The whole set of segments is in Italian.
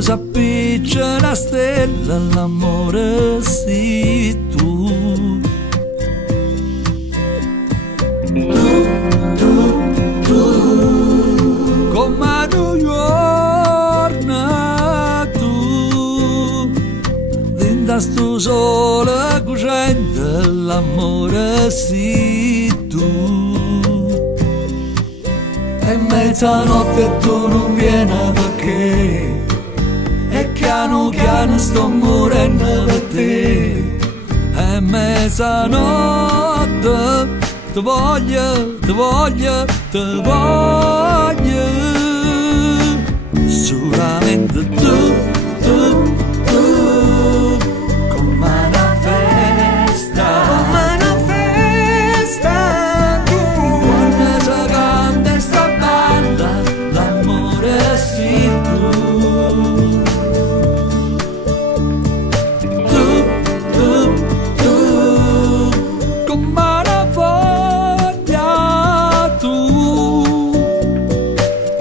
s'appiccia una stella, l'amore sei tu. Come New York tu, dentro sto sole cosciente, l'amore sei tu. E mezzanotte tu non vieni perché, e piano piano sto morendo per te. E mezzanotte ti voglio, ti voglio, ti voglio, solamente tu, come una festa, come una festa. Quando si canta sta banda, l'amore sei tu. Come una voglia tu,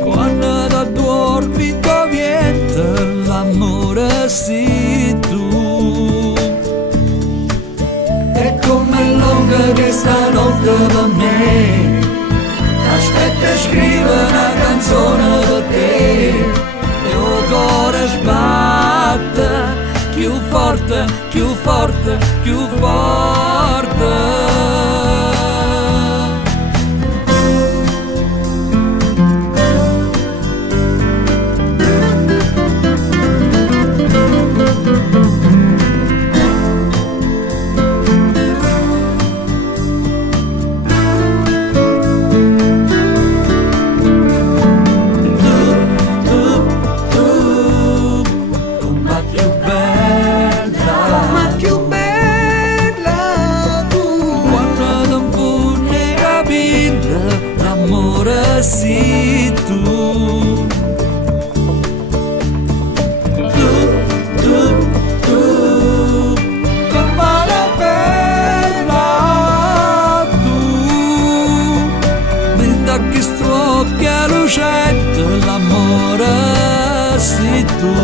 quando da dormito viene, l'amore sei tu. E come lunga che stanotte per me, aspetta scrivere una canzone per te. Il cuore sbatte più forte, più forte, più forte. L'amore sei tu. Come la perla tu, dentro che sto occhio lucente, l'amore sei tu.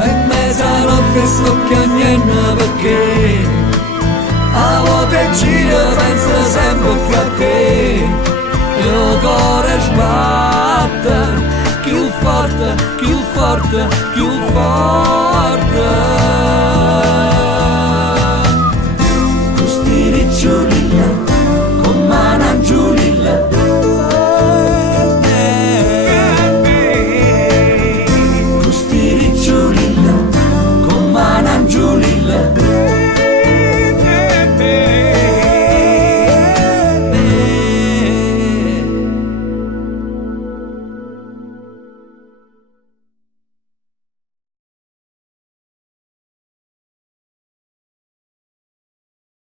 E mezzanotte sto piangendo perché a volte gira pensa sempre più a te. Il cuore sbatte più forte, più forte, più forte.